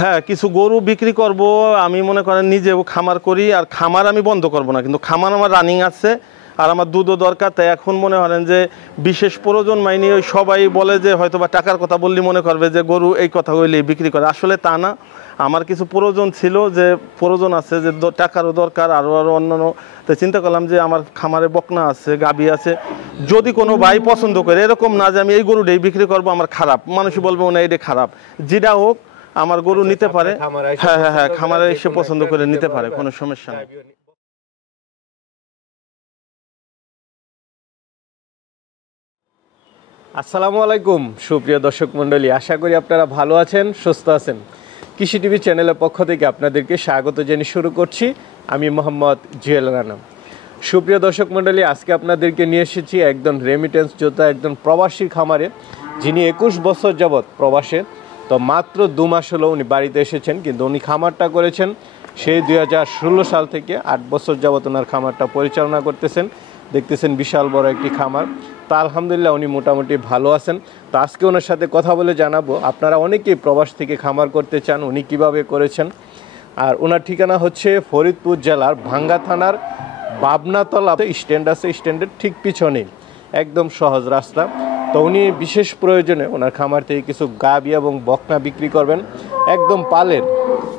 হ্যাঁ, কিছু গরু বিক্রি করব, আমি মনে করেন নিজেও খামার করি, আর খামার আমি বন্ধ করব না, কিন্তু খামার আমার রানিং আছে, আর আমার দুধও দরকার। তাই এখন মনে করেন যে বিশেষ প্রয়োজন মাইনি ওই সবাই বলে যে হয়তো বা টাকার কথা বললে মনে করবে যে গরু এই কথা হইলেই বিক্রি করে, আসলে তা না। আমার কিছু প্রয়োজন ছিল, যে প্রয়োজন আছে, যে টাকারও দরকার, আরও অন্যান্য। তাই চিন্তা করলাম যে আমার খামারে বকনা আছে, গাবি আছে, যদি কোনো ভাই পছন্দ করে, এরকম না যে আমি এই গরুটাই বিক্রি করব, আমার খারাপ, মানুষ বলবে না এটা খারাপ, যেটা হোক আমার গরু নিতে পারে। হ্যাঁ হ্যাঁ হ্যাঁ, খামারে এসে পছন্দ করে নিতে পারে, কোনো সমস্যা নেই। আসসালামু আলাইকুম সুপ্রিয় দর্শক মণ্ডলী, আশা করি আপনারা ভালো আছেন, সুস্থ আছেন। কৃষি টিভি চ্যানেলের পক্ষ থেকে আপনাদেরকে স্বাগত জানিয়ে শুরু করছি। আমি মোহাম্মদ জুয়েল রানা। সুপ্রিয় দর্শক মণ্ডলী, আজকে আপনাদেরকে নিয়ে এসেছি একজন রেমিটেন্স যোদ্ধা, একজন প্রবাসী খামারে, যিনি 21 বছর যাবৎ প্রবাসে। তো মাত্র 2 মাস হলো উনি বাড়িতে এসেছেন, কিন্তু উনি খামারটা করেছেন সেই 2016 সাল থেকে 8 বছর যাবৎ ওনার খামারটা পরিচালনা করতেছেন। দেখতেছেন বিশাল বড় একটি খামার। তা আলহামদুলিল্লাহ উনি মোটামুটি ভালো আছেন। তো আজকে ওনার সাথে কথা বলে জানাবো, আপনারা অনেকেই প্রবাস থেকে খামার করতে চান, উনি কিভাবে করেছেন। আর ওনার ঠিকানা হচ্ছে ফরিদপুর জেলার ভাঙ্গা থানার বাবনাতলা স্ট্যান্ড আছে, স্ট্যান্ডের ঠিক পিছনেই, একদম সহজ রাস্তা। তো উনি বিশেষ প্রয়োজনে ওনার খামার থেকে কিছু গাবি এবং বকনা বিক্রি করবেন, একদম পালের।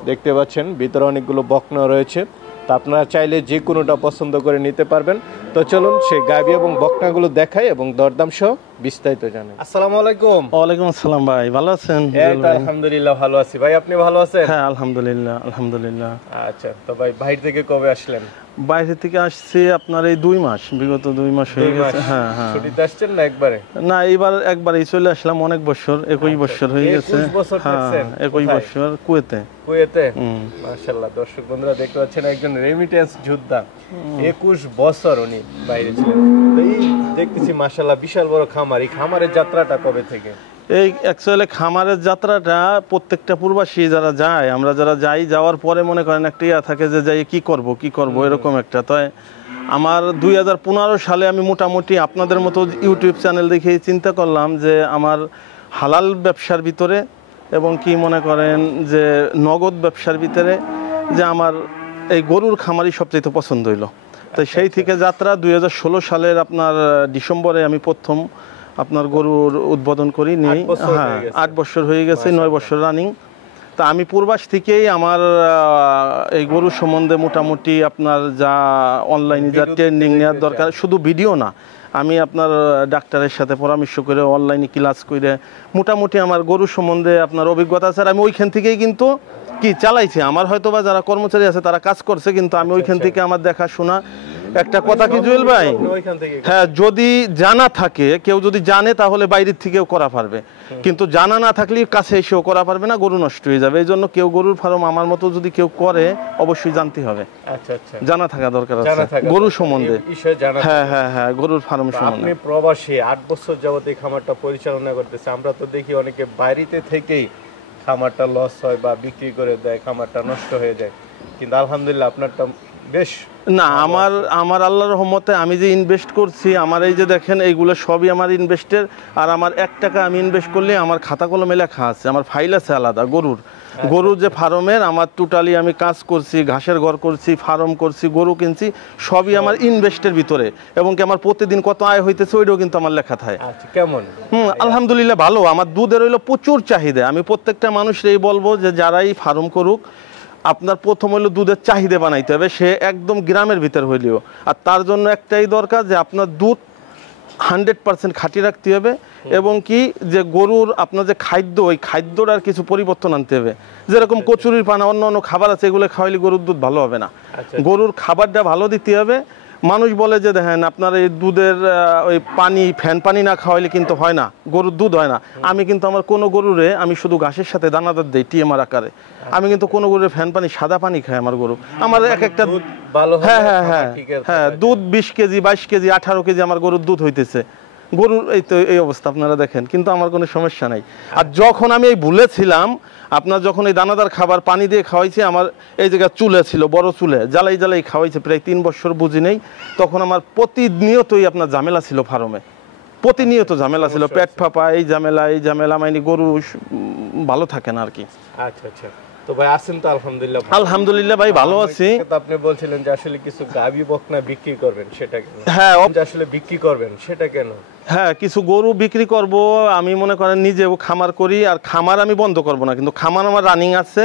দেখতে পাচ্ছেন ভিতরে অনেকগুলো বকনা রয়েছে, তা আপনারা চাইলে যে কোনোটা পছন্দ করে নিতে পারবেন। তো চলুন সেই গাবি এবং বকনাগুলো দেখাই এবং দরদাম সহ বিস্তারিত জানাই। আসসালামু আলাইকুম। ওয়ালাইকুম আসসালাম ভাই, ভালো আছেন? এই তো আলহামদুলিল্লাহ ভালো আছি ভাই, আপনি ভালো আছেন? হ্যাঁ আলহামদুলিল্লাহ আলহামদুলিল্লাহ। আচ্ছা, তো ভাই বাইরে থেকে কবে আসলেন? বাইরে থেকে আসছি আপনার এই 2 মাস, বিগত 2 মাস হয়ে গেছে। হ্যাঁ হ্যাঁ, ছুটিতে আসছেন না একবারে? না, এবার একবারই চলে আসলাম, অনেক বছর, 21 বছর হয়ে গেছে। 21 বছর থাকছেন? 21 বছর কুয়েতে। কুয়েতে? মাশাআল্লাহ, দর্শক বন্ধুরা দেখতে পাচ্ছেন একজন রেমিটেন্স যোদ্ধা, 21 বছর উনি বাইরে ছিলেন। তো এই দেখতেছি মাশাআল্লাহ বিশাল বড় খামার। এই খামারের যাত্রাটা কবে থেকে? এই অ্যাকচুয়ালি খামারের যাত্রাটা প্রত্যেকটা প্রবাসী যারা যায়, আমরা যারা যাই, যাওয়ার পরে মনে করেন একটা ইয়া থাকে যে যাই কি করব এরকম একটা। তাই আমার 2015 সালে আমি মোটামুটি আপনাদের মতো ইউটিউব চ্যানেল দেখে চিন্তা করলাম যে আমার হালাল ব্যবসার ভিতরে এবং কি মনে করেন যে নগদ ব্যবসার ভিতরে যে আমার এই গরুর খামারই সবচেয়ে পছন্দ হইলো। তাই সেই থেকে যাত্রা 2016 সালের আপনার ডিসেম্বরে আমি প্রথম আপনার গরুর উদ্বোধন করি নিই। হ্যাঁ, 8 বছর হয়ে গেছে, 9 বছর রানিং। তা আমি পূর্বাস থেকেই আমার এই গরু সম্বন্ধে মোটামুটি আপনার যা অনলাইনে যা ট্রেনিং নেওয়ার দরকার, শুধু ভিডিও না, আমি আপনার ডাক্তারের সাথে পরামর্শ করে অনলাইনে ক্লাস করে মোটামুটি আমার গরু সম্বন্ধে আপনার অভিজ্ঞতা আছে। আমি ওইখান থেকেই কিন্তু কি চালাইছি। আমার হয়তো বা যারা কর্মচারী আছে তারা কাজ করছে, কিন্তু আমি ওইখান থেকে আমার দেখাশোনা। একটা কথা কি জুয়েল ভাই, হ্যাঁ, যদি জানা থাকে, কেউ যদি জানে তাহলে বাইরের থেকেও করা পারবে, কিন্তু জানা না থাকলে কাছে এসেও করা পারবে না, গরু নষ্ট হয়ে যাবে। এই জন্য কেউ গরুর ফার্ম আমার মতো যদি কেউ করে অবশ্যই জানতে হবে। আচ্ছা আচ্ছা, জানা থাকা দরকার আছে গরু সম্বন্ধে। হ্যাঁ হ্যাঁ হ্যাঁ, গরুর ফার্ম সম্বন্ধে। আপনি প্রবাসী 8 বছর যাবত এই খামারটা পরিচালনা করতেছে। আমরা তো দেখি অনেকে বাইরেতে থেকেই খামারটা লস হয় বা বিক্রি করে দেয়, খামারটা নষ্ট হয়ে যায়, কিন্তু আলহামদুলিল্লাহ আপনারটা বেশ না। আমার আল্লাহর রহমতে আমি যে ইনভেস্ট করছি, আমার এই যে দেখেন এইগুলো সবই আমার ইনভেস্টের। আর আমার 1 টাকা আমি ইনভেস্ট করলে আমার খাতা কলমে লেখা আছে, আমার ফাইল আছে আলাদা গরুর যে ফার্মের। আমার টোটালি আমি কাজ করছি, ঘাসের ঘর করছি, ফার্ম করছি, গরু কিনছি, সবই আমার ইনভেস্টের ভিতরে। এবং কি আমার প্রতিদিন কত আয় হইতেছে ওইটাও কিন্তু আমার লেখা থাকে। কেমন? আলহামদুলিল্লাহ ভালো। আমার দুধের হইলো প্রচুর চাহিদা। আমি প্রত্যেকটা মানুষেরই বলবো যে যারাই ফার্ম করুক, আপনার প্রথম হইলো দুধের চাহিদা বানাইতে হবে, সে একদম গ্রামের ভিতর হইলেও। আর তার জন্য একটাই দরকার যে আপনার দুধ 100% খাঁটি রাখতে হবে, এবং কি যে গরুর আপনার যে খাদ্য, ওই খাদ্যটার কিছু পরিবর্তন আনতে হবে। যেরকম কচুরির পানা, অন্য অন্য খাবার আছে, এগুলো খাওয়াইলে গরুর দুধ ভালো হবে না। গরুর খাবারটা ভালো দিতে হবে। মানুষ বলে যে দেখেন আপনার এই দুধের ওই পানি, ফ্যান পানি না খাওয়াইলে কিন্তু হয় না, গরুর দুধ হয় না। আমি কিন্তু আমার কোনো গরুরে আমি শুধু ঘাসের সাথে দানাদার দিই টিএমআর আকারে। আমি কিন্তু কোনো গরুর ফ্যান পানি, সাদা পানি খায় আমার গরু। আমার এক একটা হ্যাঁ হ্যাঁ হ্যাঁ হ্যাঁ, দুধ 20 কেজি 22 কেজি 18 কেজি আমার গরুর দুধ হইতেছে। গরুর এই তো এই অবস্থা আপনারা দেখেন, কিন্তু আমার কোনো সমস্যা নাই। আর যখন আমি এই ভুলেছিলাম, আপনার যখন এই দানাদার খাবার পানি দিয়ে খাওয়াইছে, আমার এই জায়গায় চুলে ছিল, বড় চুলে জ্বালাই জ্বালাই খাওয়াইছে প্রায় 3 বছর, বুঝি নেই। তখন আমার প্রতিনিয়তই আপনার ঝামেলা ছিল ফার্মে, প্রতিনিয়ত ঝামেলা ছিল, পেট ফাঁপা, এই ঝামেলা মাইনি, গরু ভালো থাকে না আর কি। আচ্ছা আচ্ছা, তো ভাই আছেন তো আলহামদুলিল্লাহ? আলহামদুলিল্লাহ ভাই ভালো আছি। তো আপনি বলছিলেন যে আসলে কিছু গাভী বকনা বিক্রি করবেন, সেটা কেন? হ্যাঁ যে আসলে বিক্রি করবেন সেটা কেন? হ্যাঁ, কিছু গরু বিক্রি করব। আমি মনে করেন নিজেও খামার করি, আর খামার আমি বন্ধ করব না, কিন্তু খামার আমার রানিং আছে,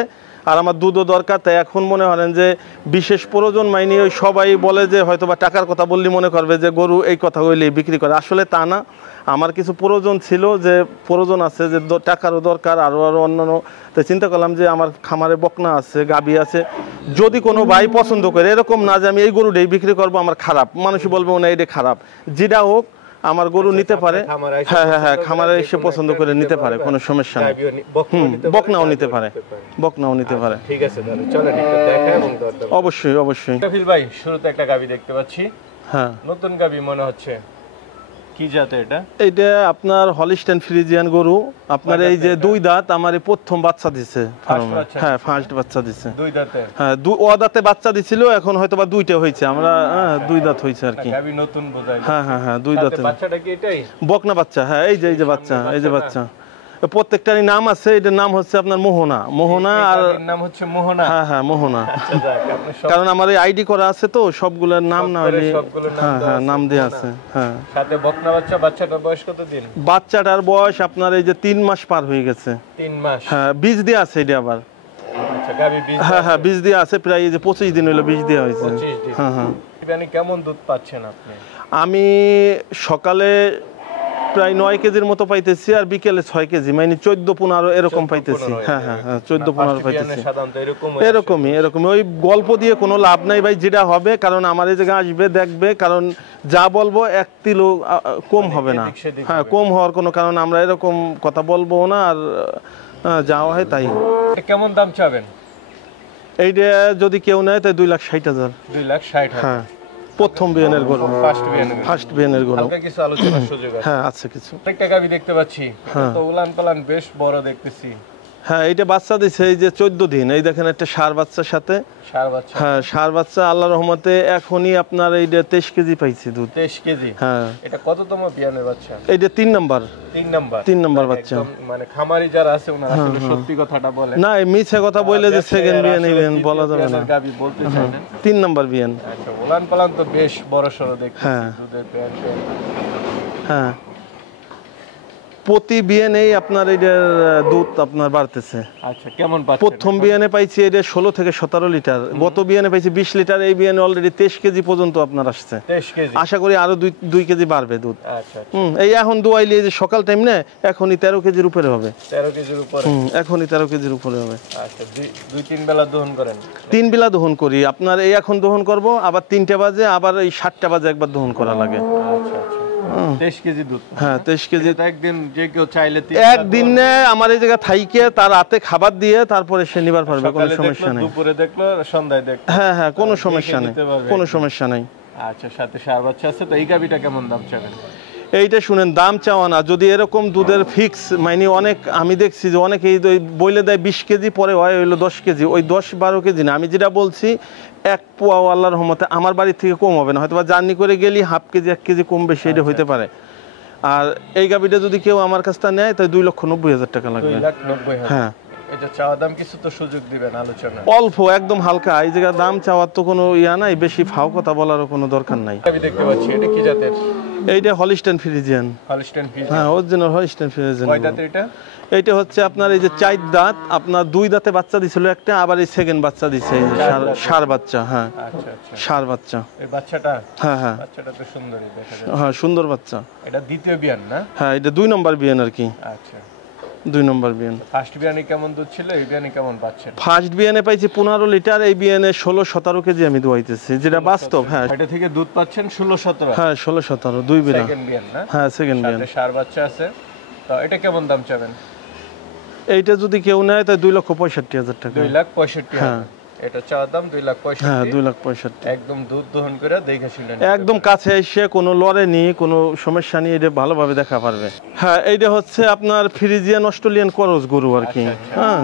আর আমার দুধও দরকার। তাই এখন মনে করেন যে বিশেষ প্রয়োজন মাইনি ওই সবাই বলে যে হয়তো বা টাকার কথা বললি মনে করবে যে গরু এই কথা হইলেই বিক্রি করে, আসলে তা না। আমার কিছু প্রয়োজন ছিল, যে প্রয়োজন আছে, যে টাকারও দরকার, আরও অন্যান্য। তাই চিন্তা করলাম যে আমার খামারে বকনা আছে, গাবি আছে, যদি কোনো ভাই পছন্দ করে, এরকম না যে আমি এই গরুটাই বিক্রি করব, আমার খারাপ, মানুষ বলবে না এটা খারাপ, যেটা হোক আমার গরু নিতে পারে। হ্যাঁ হ্যাঁ হ্যাঁ, খামারে এসে পছন্দ করে নিতে পারে, কোনো সমস্যা নেই। বকনাও নিতে পারে, বকনাও নিতে পারে। ঠিক আছে, তাহলে চলেন একটু দেখাই এবং দরদাম। অবশ্যই অবশ্যই। কফিল ভাই, শুরুতে একটা গাবি দেখতে পাচ্ছি। হ্যাঁ, নতুন গাবি মনে হচ্ছে। কি জাতে এটা? এইটা আপনার হলিস্টাইন ফ্রিজিয়ান গরু। আপনার এই যে দুই দাঁত, আমার এই প্রথম বাচ্চা দিছে। হ্যাঁ, ফার্স্ট বাচ্চা দিছে। দুই দাঁতে? হ্যাঁ, ও দাঁতে বাচ্চা দিছিল, এখন হয়তো বা দুইটা হয়েছে। আমরা দুই দাঁত হয়েছে আর কি। গাবি নতুন বোঝাই। হ্যাঁ হ্যাঁ হ্যাঁ, দুই দাঁতে। বাচ্চাটা কি এটাই? বকনা বাচ্চা। হ্যাঁ, এই যে বাচ্চা, এই যে বাচ্চা। প্রত্যেকটারই নাম আছে। এটার নাম হচ্ছে আপনার মোহনা। মোহনা আর নাম হচ্ছে মোহনা। হ্যাঁ হ্যাঁ, মোহনা। আচ্ছা, যাক, আপনি সব কারণ আমার এই আইডি করা আছে তো, সবগুলোর নাম না হলে। সবগুলোর নাম হ্যাঁ দেওয়া হ্যাঁ, আছে, নাম দেওয়া মোহনা। আছে। হ্যাঁ, সাথে বকনা বাচ্চা। বাচ্চাটার বয়স কত দিন? বাচ্চাটার বয়স আপনার এই যে 3 মাস পার হয়ে গেছে। 3 মাস? হ্যাঁ, বীজ দিয়ে আছে এটা আবার। আচ্ছা, গাবি বীজ? হ্যাঁ হ্যাঁ, বীজ দিয়ে আছে। প্রায় এই যে 25 দিন হলো বীজ দেওয়া হয়েছে। 25 দিন? হ্যাঁ হ্যাঁ। মানে কেমন দুধ পাচ্ছেন আপনি? আমি সকালে প্রায় 9 কেজির মতো পাইতেছি, আর বিকেলে 6 কেজি, মানে 14-15 এরকম পাইতেছি। হ্যাঁ হ্যাঁ হ্যাঁ, 14-15 পাইতেছি। সাধারণত এরকমই। ওই গল্প দিয়ে কোনো লাভ নাই ভাই, যেটা হবে। কারণ আমার এই জায়গায় আসবে, দেখবে, কারণ যা বলবো 1 কিলো কম হবে না। হ্যাঁ, কম হওয়ার কোনো কারণ, আমরা এরকম কথা বলবো না, আর যাওয়া হয় তাই। কেমন দাম চাবেন এইটা যদি কেউ নেয় তাই 2,60,000। 2,60,000? হ্যাঁ, প্রথম বিয়ানের গরু, ফার্স্ট বিয়ানের গরু। হালকা কিছু আলোচনার সুযোগ আছে? হ্যাঁ, আছে কিছু। একটা গাবি দেখতে পাচ্ছি, তো উলান পালান বেশ বড় দেখতেছি। হ্যাঁ, এইটা বাচ্চা দিছে এই যে 14 দিন। এই দেখেন একটা ষাঁড় বাচ্চার সাথে। ষাঁড় বাচ্চা? হ্যাঁ, ষাঁড় বাচ্চা। আল্লাহর রহমতে এখনই আপনার এইটা 23 কেজি পাইছি দুধ। 23 কেজি? হ্যাঁ। এটা কততম বিয়ানের বাচ্চা? এইটা 3 নাম্বার। 3 নাম্বার বাচ্চা। মানে খামারি যারা আছে ওনারা আসলে সত্যি কথাটা বলে না, এই মিছে কথা বলে যে সেকেন্ড বিয়ান নেবেন বলা যাবে না। গাবি বলতে চাই না। 3 নাম্বার বিয়ান। আচ্ছা, উলান পালান তো বেশ বড় সরো দেখতেছি। হ্যাঁ দুধের প্যান্ট। হ্যাঁ, প্রতি বিয়ানেই আপনার এটার দুধ আপনার বাড়তেছে। আচ্ছা, কেমন পাচ্ছেন? প্রথম বিয়ানে পাইছি এটা 16 থেকে 17 লিটার, গত বিয়ানে পাইছি 20 লিটার, এই বিয়ানে অলরেডি 23 কেজি পর্যন্ত আপনার আসছে। 23 কেজি? আশা করি আরো 2 কেজি বাড়বে দুধ। আচ্ছা। এই এখন দোয়াইলে যে সকাল টাইম না, এখনই 13 কেজির উপরে হবে। 13 কেজির উপরে? এখনই 13 কেজির উপরে হবে। আচ্ছা, 2-3 বেলা দহন করেন? 3 বেলা দহন করি। আপনার এই এখন দহন করব, আবার 3টা বাজে, আবার এই 7টা বাজে একবার দহন করা লাগে। আচ্ছা আচ্ছা, 23 কেজি দুধ? হ্যাঁ, 23 কেজি। একদিন যে কেউ চাইলে একদিন আমার এই জায়গা থাইকে তার রাতে খাবার দিয়ে তারপরে সে নিবার পারবে, কোনো সমস্যা নেই। দুপুরে দেখলো, সন্ধ্যায় দেখলো। হ্যাঁ হ্যাঁ, কোনো সমস্যা নেই, কোনো সমস্যা নেই। আচ্ছা, সাথে ষাঁড় বাচ্চা আছে। তো এই গাবিটা কেমন দাম চাবেন? এইটা শুনেন, দাম চাওয়া না, যদি এরকম দুধের ফিক্স, মানে অনেক আমি দেখছি যে অনেকে বইলে দেয় 20 কেজি, পরে হয় হইলো 10 কেজি। ওই 10-12 কেজি না, আমি যেটা বলছি 1 পোয়া আল্লাহর রহমতে আমার বাড়ির থেকে কম হবে না। হয়তো বা জার্নি করে গেলি হাফ কেজি 1 কেজি কম বেশি এটা হইতে পারে। আর এই গাবিটা যদি কেউ আমার কাছ থেকে নেয় তাই 2,90,000 টাকা লাগবে। 2,90,000? হ্যাঁ। এটা চাওয়া দাম কিছু তো সুযোগ দিবেন আলোচনা? অল্প, একদম হালকা। এই জায়গা দাম চাওয়ার তো কোনো ইয়া নাই, বেশি ফাও কথা বলারও কোনো দরকার নাই। আমি দেখতে পাচ্ছি, এটা কি জাতের? এইটা হলিস্টাইন ফ্রিজিয়ান। Holstein Friesian? হ্যাঁ, অরিজিনাল হলিস্টাইন ফ্রিজিয়ান। কয় দাঁতের এটা? এইটা হচ্ছে আপনার এই যে 4 দাঁত, আপনার 2 দাঁতে বাচ্চা দিছিল একটা, আবার এই সেকেন্ড বাচ্চা দিছে, ষাঁড় বাচ্চা। হ্যাঁ, আচ্ছা আচ্ছা, ষাঁড় বাচ্চা। এই বাচ্চাটা? হ্যাঁ হ্যাঁ, বাচ্চাটা তো সুন্দরই দেখা যায়। হ্যাঁ, সুন্দর বাচ্চা। এটা দ্বিতীয় বিয়ান না? হ্যাঁ, এটা 2 নম্বর বিয়ান আর কি। আচ্ছা, 2 নম্বর বিয়ান। ফার্স্ট বিয়ানে কেমন দুধ ছিল, এই বিয়ানে কেমন পাচ্ছেন? ফার্স্ট বিয়ানে পাইছি 15 লিটার, এই বিয়ানে 16-17 কেজি আমি দোয়াইতেছি, যেটা বাস্তব। হ্যাঁ, এটা থেকে দুধ পাচ্ছেন 16-17? হ্যাঁ, 16-17, 2 বিলা। সেকেন্ড বিয়ান না? হ্যাঁ, সেকেন্ড বিয়ান। ষাঁড় বাচ্চা আছে। তো এটা কেমন দাম চাবেন? এইটা যদি কেউ নেয় তাই 2,65,000 টাকা। 2,65,000? হ্যাঁ। এটা চাওয়া দাম 2,65,000? হ্যাঁ, 2,65,000। একদম দুধ দহন করে দেখে শুনে একদম কাছে এসে কোনো লড়ে নি, কোনো সমস্যা নেই, এটা ভালোভাবে দেখা পারবে। হ্যাঁ, এইটা হচ্ছে আপনার ফ্রিজিয়ান অস্ট্রেলিয়ান করস গরু আর কি। হ্যাঁ।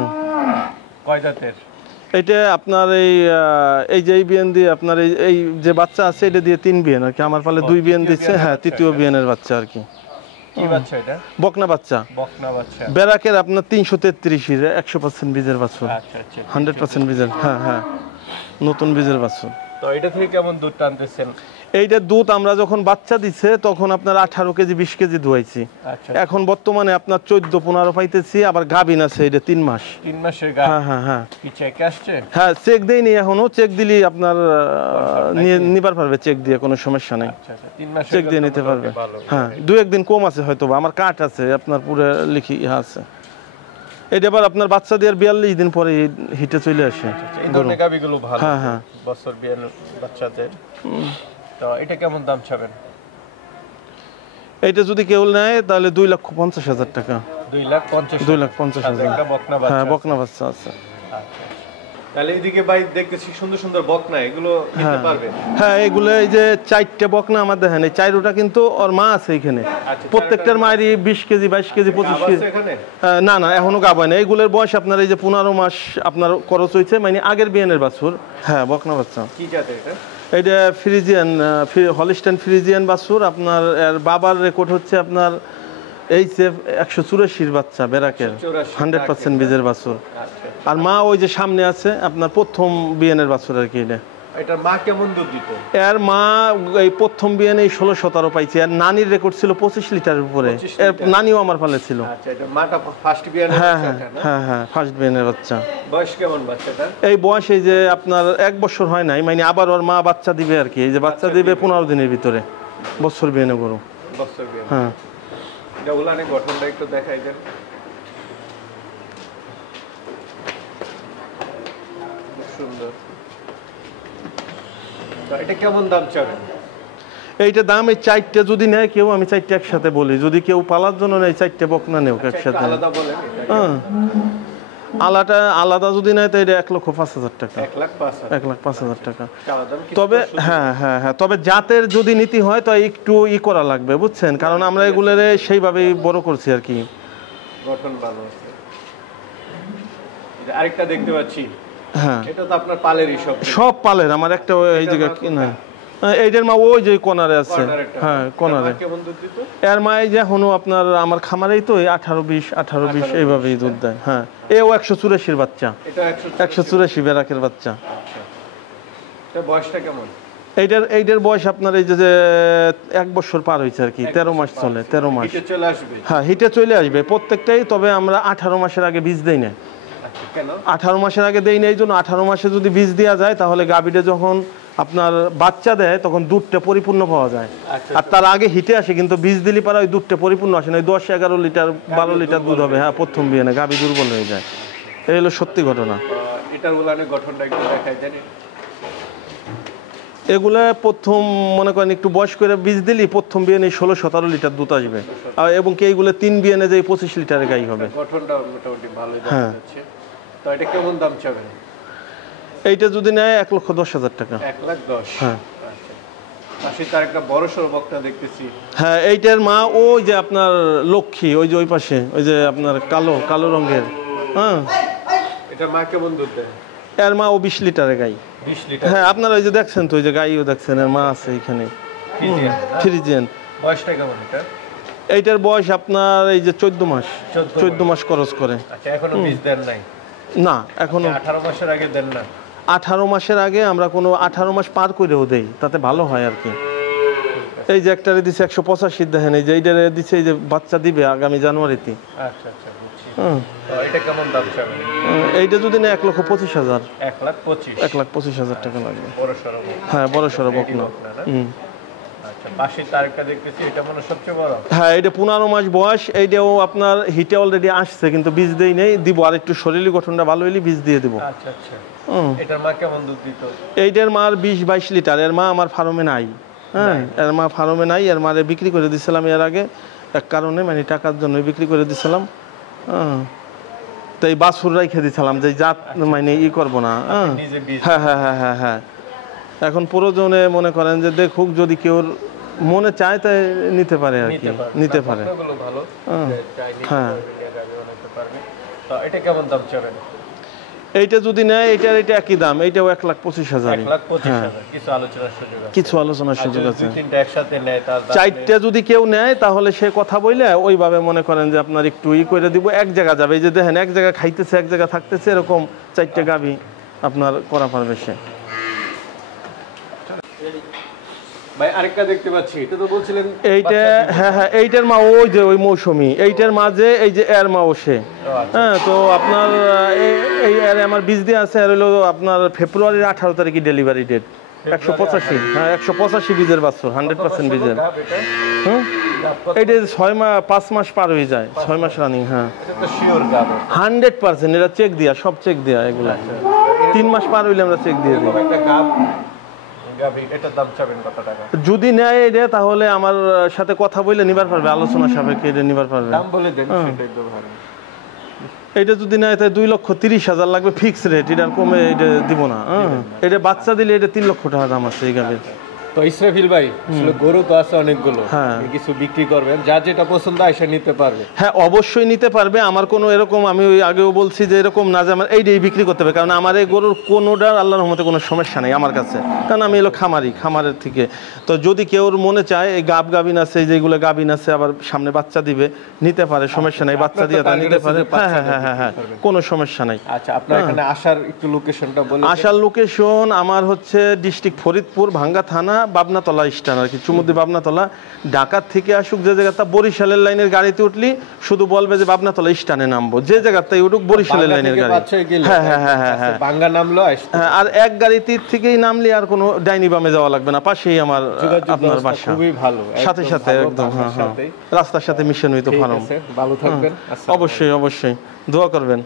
কয় জাতের? এইটা আপনার এই যে এই বিয়ান দিয়ে আপনার এই যে বাচ্চা আছে এটা দিয়ে 3 বিয়ান আর কি। আমার পালে 2 বিয়ান দিচ্ছে। হ্যাঁ, তৃতীয় বিয়ানের বাচ্চা আর কি। কি বাচ্চা এটা? বকনা বাচ্চা। বকনা বাচ্চা। বেরাকের আপনার 333 100% বীজের বাছুর। আচ্ছা আচ্ছা। 100% বীজের, হ্যাঁ হ্যাঁ, নতুন বীজের বাছুর। তো এটা থেকে কেমন দুধ টানতেছেন? এইটা দুধ আমরা যখন বাচ্চা দিছে তখন আপনার 18 কেজি 20 কেজি দুয়াইছি। আচ্ছা। এখন বর্তমানে আপনার 14-15 পাইতেছি, আবার গাবিন আছে এটা 3 মাস। 3 মাসের গাব। হ্যাঁ হ্যাঁ হ্যাঁ। কি চেক আসছে? হ্যাঁ, চেক দেইনি এখনো, চেক দিলি আপনার নিবার পারবে, চেক দিয়ে কোনো সমস্যা নেই। আচ্ছা আচ্ছা, 3 মাসের চেক দিয়ে নিতে পারবে। হ্যাঁ, 2-1 দিন কম আছে হয়তো, আমার কাট আছে আপনার পুরো লিখি আছে। এটা আবার আপনার বাচ্চা দেওয়ার 42 দিন পরে হিটে চলে আসে। এই ধরনের গাবিগুলো ভালো। হ্যাঁ হ্যাঁ, বছর বিয়ার বাচ্চাদের। তো এটা কেমন দাম চাবেন? এইটা যদি কেউ নেয় তাহলে 2,50,000 টাকা। 2,50,000 একটা বকনা বাচ্চা। হ্যাঁ, বকনা বাচ্চা আছে। আচ্ছা। তাহলে এইদিকে ভাই দেখতেছি সুন্দর সুন্দর বকনা, এগুলো নিতে পারবে? হ্যাঁ, এগুলো এই যে 4টে বকনা আমার দেখেন, এই 4টা কিন্তু ওর মা আছে এখানে। প্রত্যেকটার মায়েরই 20 কেজি 22 কেজি 25 কেজি। না না, এখনো গাব হয় না। এগুলোর বয়স আপনার এই যে 15 মাস আপনার খরচ হয়েছে, মানে আগের বিয়ানের বাছুর। হ্যাঁ, বকনা বাচ্চা। কি জাতের এটা? এটা ফ্রিজিয়ান, হলিস্টাইন ফ্রিজিয়ান বাছুর। আপনার এর বাবার রেকর্ড হচ্ছে আপনার এইচএফ 184 বাচ্চা, বেরাকের 100% বীজের বাছুর। আর মা ওই যে সামনে আছে আপনার প্রথম বিয়ানের বাছুর আর কি। এটার মা কেমন দুধ দিত? এর মা এই প্রথম বিয়ানে 16-17 পাইছে। আর নানির রেকর্ড ছিল 25 লিটারের উপরে। এর নানিও আমার পালে ছিল। আচ্ছা, এটা মাটা ফার্স্ট বিয়ানের বাচ্চা না? হ্যাঁ হ্যাঁ, ফার্স্ট বিয়ানের বাচ্চা। বয়স কেমন বাচ্চাটার? এই বয়স এই যে আপনার 1 বছর হয় নাই, মানে আবার ওর মা বাচ্চা দিবে আর কি। এই যে বাচ্চা দিবে 15 দিনের ভিতরে, বছর বিয়ানে গরু। বছর বিয়ানে। হ্যাঁ, এটা উলানে গঠনটা একটু দেখাই দেন। সুন্দর। তো এটা কেমন দাম চাবেন? এইটা দাম এই 4টে যদি নেয় কেউ, আমি 4টে একসাথে বলি, যদি কেউ পালার জন্য নেয় 4টে বকনা নেও একসাথে। আলাদা বলেন। হ্যাঁ, আলাদা যদি নেয় তো এটা 1,05,000 টাকা। 1,05,000 টাকা। তবে হ্যাঁ হ্যাঁ হ্যাঁ, তবে জাতের যদি নীতি হয় তো একটু করা লাগবে, বুঝছেন, কারণ আমরা এগুলোরে সেইভাবেই বড় করছি আর কি। গঠন ভালো আছে। আরেকটা দেখতে পাচ্ছি। হ্যাঁ, এটা তো আপনার পালেরই সব পালের। আমার একটা এই জায়গা কি না, এইটার মা ওই যে কোনারে আছে। হ্যাঁ, কোনারে। কেমন দুধ দিত? এর মা এই যে এখনো আপনার আমার খামারেই তো 18-20 এইভাবেই দুধ দেয়। হ্যাঁ, এও 184 বাচ্চা। এটা 184 বেরাকের বাচ্চা। এটা বয়সটা কেমন? এইটার বয়স আপনার এই যে 1 বছর পার হয়েছে আর কি। 13 মাস চলে, 13 মাস। হিটে চলে আসবে? হ্যাঁ, হিটে চলে আসবে প্রত্যেকটাই। তবে আমরা 18 মাসের আগে বীজ দেই না। কেন? 18 মাসের আগে দেই না এই জন্য, 18 মাসে যদি বীজ দেওয়া যায় তাহলে গাভীটা যখন আপনার বাচ্চা দেয় তখন দুধটা পরিপূর্ণ পাওয়া যায়। আর তার আগে হিটে আসে, কিন্তু বীজ দিলে পারা ওই দুধটা পরিপূর্ণ আসে না। 10-11 লিটার 12 লিটার দুধ হবে। হ্যাঁ, প্রথম বিয়ানে গাভী দুর্বল হয়ে যায়। এই হলো সত্যি ঘটনা। এটার উলানের গঠনটা একটু দেখাই দেন। এগুলা প্রথম মনে করেন একটু বয়স করে বীজ দিলি প্রথম বিয়ানে 16-17 লিটার দুধ আসবে। এবং কি এইগুলো 3 বিয়ানে যে 25 লিটারের গাই হবে। গঠনটা মোটামুটি ভালোই দেখা যাচ্ছে। তো এটা কেমন দাম চাবেন? এইটা যদি নেয় 1,10,000 টাকা। 1,10,000। হ্যাঁ। পাশে তার একটা বড় সড়ো বকনা দেখতেছি। হ্যাঁ, এইটার মা ওই যে আপনার লক্ষ্মী, ওই যে ওই পাশে ওই যে আপনার কালো রঙের। হ্যাঁ, এটার মা কেমন দুধ দেয়? এর মা ও 20 লিটারের গাই। 20 লিটার? হ্যাঁ, আপনারা ওই যে দেখছেন তো, ওই যে গাইও দেখছেন, এর মা আছে এখানে। ফ্রিজিয়ান। বয়সটা কেমন এটা? এইটার বয়স আপনার এই যে 14 মাস। 14 মাস খরচ করে। আচ্ছা, এখনো বীজ দেন নাই? না, এখনো। 18 মাসের আগে দেন না? 18 মাসের আগে আমরা কোনো 18 মাস পার করেও দেই, তাতে ভালো হয় আর কি। এই যে একটারে দিছে 185 দেখেন, এই যে এইটারে দিছে এই যে বাচ্চা দিবে আগামী জানুয়ারিতে। আচ্ছা আচ্ছা, বুঝছি। তো এটা কেমন দাম চাবেন? এইটা যদি না 1,25,000। 1,25,000? 1,25,000 টাকা লাগবে। বড় সরো? হ্যাঁ, বড় সরো বকনা। আচ্ছা, পাশে তারকা দেখতেছি, এটা মনে সবচেয়ে বড়। হ্যাঁ, এটা 15 মাস বয়স। এইটাও আপনার হিটে অলরেডি আসছে, কিন্তু বীজ দেই নেই, দিব। আর একটু শরীরের গঠনটা ভালো হইলে বীজ দিয়ে দেবো। আচ্ছা আচ্ছা। এটার মা কেমন দুধ দিত? এইটার মার 20-22 লিটার। এর মা আমার ফার্মে নাই। হ্যাঁ, এর মা ফার্মে নাই। এর মারে বিক্রি করে দিছিলাম এর আগে এক কারণে, মানে টাকার জন্য বিক্রি করে দিছিলাম। তো এই বাছুর রাইখে দিছিলাম যে জাত মানে করবো না। হ্যাঁ হ্যাঁ হ্যাঁ হ্যাঁ হ্যাঁ। এখন প্রয়োজনে মনে করেন যে দেখুক, যদি কেউ মনে চায় তাই নিতে পারে আর কি, নিতে পারে। হ্যাঁ, এটা কেমন দাম চাবেন? এইটা যদি নেয় এইটার এটা একই দাম, এইটাও 1,25,000। 1,25,000 কিছু আলোচনার সুযোগ আছে। কিছু আলোচনার সুযোগ আছে। তিনটা একসাথে নেয় তার দাম চারটা যদি কেউ নেয় তাহলে সে কথা বইলে ওইভাবে মনে করেন যে আপনার একটু করে দিব, এক জায়গা যাবে। এই যে দেখেন এক জায়গা খাইতেছে এক জায়গা থাকতেছে, এরকম 4টা গাভী আপনার করা পারবে সে। ভাই আরেকটা দেখতে পাচ্ছি, এটা তো বলছিলেন এইটা, হ্যাঁ এইটার মা ওই যে ওই মৌসুমী, এইটার মাঝে এই যে এর মা ও সে। হ্যাঁ, তো আপনার এই এর আমার বীজ দিয়ে আছে, আর হলো আপনার ফেব্রুয়ারির 18 তারিখে ডেলিভারি ডেট। 185, হ্যাঁ 185 বীজের বাছুর, 100% বীজের। এইটা 5 মাস পার হয়ে যায়, 6 মাস রানিং। হ্যাঁ, 100%, এটা চেক দিয়া, সব চেক দিয়া এগুলা। 3 মাস পার হইলে আমরা চেক দিয়ে দিই। এটার দাম চাবেন কত টাকা? যদি নেয় এটা তাহলে আমার সাথে কথা বলে নিবার পারবে, আলোচনা সাপেক্ষে এটা নিবার পারবে। দাম বলে দেন, সেটা একদম ভালো। এটা যদি নেয় তাই 2,30,000 লাগবে ফিক্স রেট, এটা কমে এটা দিব না। এটা বাচ্চা দিলে এটা 3 লক্ষ টাকা দাম আছে এই গাভীর। তো ইসরাফিল ভাই, আসলে গরু তো আছে অনেকগুলো, হ্যাঁ কিছু বিক্রি করবেন, যার যেটা পছন্দ হয় সে নিতে পারবে। হ্যাঁ অবশ্যই নিতে পারবে। আমার কোনো এরকম, আমি ওই আগেও বলছি যে এরকম না যে আমার এইটাই বিক্রি করতে হবে, কারণ আমার এই গরুর কোনোটার আল্লাহর রহমতে কোনো সমস্যা নেই আমার কাছে, কারণ আমি এলো খামারের থেকে। তো যদি কেউ মনে চায় এই গাভিন আছে, যেগুলো গাভিন আছে আবার সামনে বাচ্চা দিবে, নিতে পারে, সমস্যা নেই, বাচ্চা দিয়ে তা নিতে পারে। হ্যাঁ কোনো সমস্যা নাই। আচ্ছা, আপনার এখানে আসার একটু লোকেশনটা বলুন। আসার লোকেশন আমার হচ্ছে ডিস্ট্রিক্ট ফরিদপুর, ভাঙ্গা থানা, বাবনাতলা স্ট্যান্ড আর কি, চুমুদ্দি বাবনাতলা। ঢাকার থেকে আসুক যে জায়গাটা, বরিশালের লাইনের গাড়িতে উঠলি শুধু বলবে যে বাবনাতলা স্ট্যান্ডে নামবো, যে জায়গাটাই উঠুক বরিশালের লাইনের গাড়ি। হ্যাঁ ভাঙ্গা নামলো, আর এক গাড়িতে থেকেই নামলে আর কোনো ডাইনি বামে যাওয়া লাগবে না, পাশেই আমার আপনার বাসা। খুবই ভালো, সাথে একদম, হ্যাঁ রাস্তার সাথে মিশন হইতো ফার্ম। ভালো থাকবেন, অবশ্যই দোয়া করবেন।